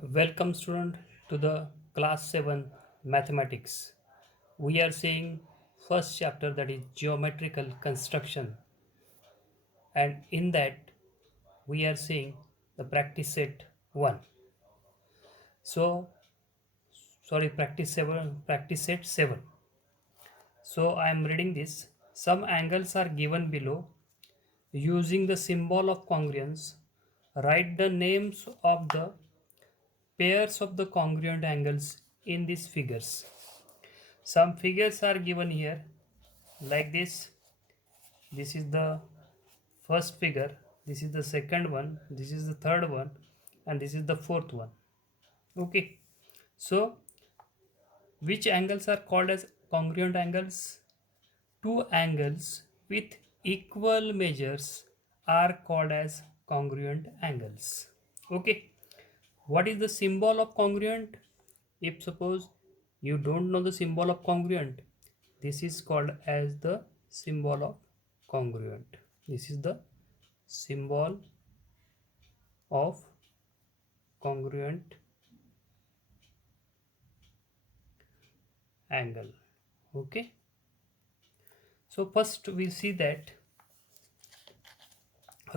Welcome student to the class 7 mathematics. We are seeing first chapter, that is geometrical construction, and in that we are seeing the practice set 1. So sorry, practice set 7. So I am reading this. Some angles are given below. Using the symbol of congruence, write the names of the pairs of the congruent angles in these figures. Some figures are given here like this. This is the first figure, this is the second one, this is the third one, and this is the fourth one. Okay, so which angles are called as congruent angles? Two angles with equal measures are called as congruent angles. Okay, what is the symbol of congruent? If suppose you don't know the symbol of congruent, this is called as the symbol of congruent. This is the symbol of congruent angle. Okay, so first we see that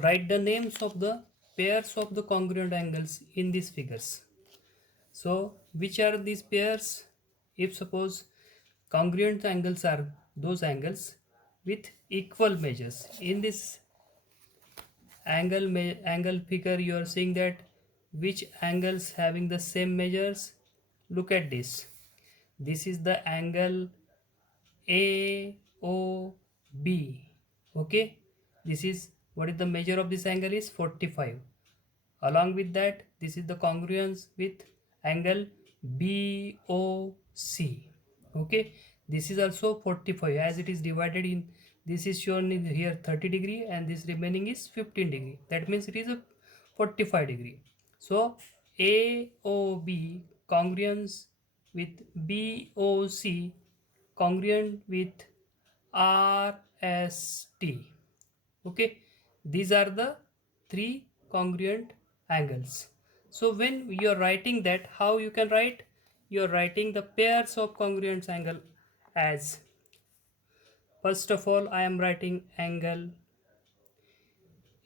write the names of the pairs of the congruent angles in these figures. So which are these pairs? If suppose congruent angles are those angles with equal measures. In this angle figure you are seeing that which angles having the same measures. Look at this. This is the angle AOB. Okay, this is what is the measure of this angle is 45. Along with that, this is the congruence with angle BOC. Okay, this is also 45, as it is divided in, this is shown in here 30 degree and this remaining is 15 degree. That means it is a 45 degree. So AOB congruence with BOC congruent with RST. Okay, these are the three congruent angles. So when you are writing that, how you can write? You are writing the pairs of congruent angle as, first of all I am writing angle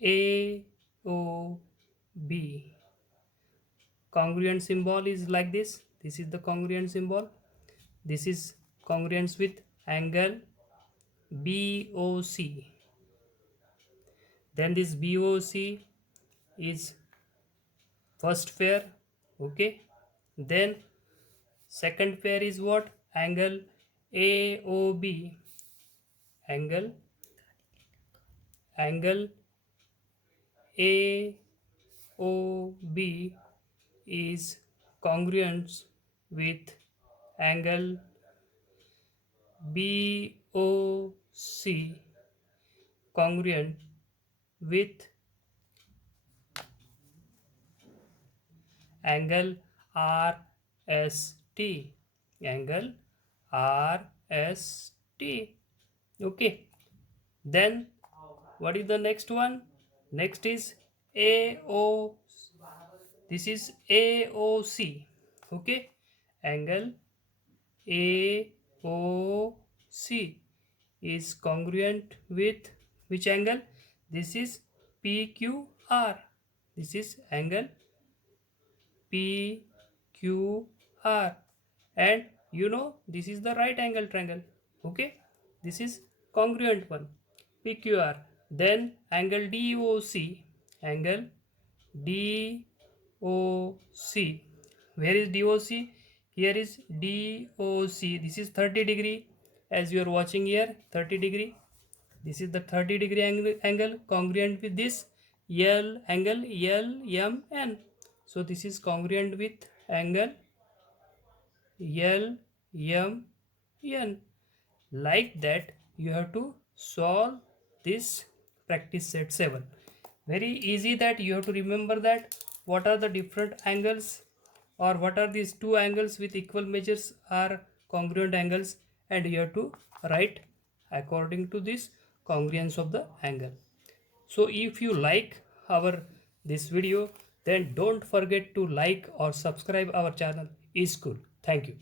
AOB. Congruent symbol is like this. This is the congruent symbol. This is congruence with angle BOC. Then this BOC is first pair. Okay, then second pair is what? Angle AOB. Angle AOB is congruent with angle BOC congruent with angle RST. Angle RST. Okay, then what is the next one? Next is AO. This is AOC. Okay, angle AOC is congruent with which angle? This is PQR. This is angle PQR, and you know this is the right angle triangle. Okay, this is congruent one, PQR. Then angle DOC. Angle DOC. Where is DOC? Here is DOC. This is 30 degree, as you are watching here, 30 degree. This is the 30 degree angle congruent with this angle LMN. So this is congruent with angle LMN. Like that you have to solve this practice set 7. Very easy, that you have to remember that what are the different angles, or what are these two angles with equal measures are congruent angles, and you have to write according to this congruence of the angle. So if you like our this video, then don't forget to like or subscribe our channel is cool. Thank you.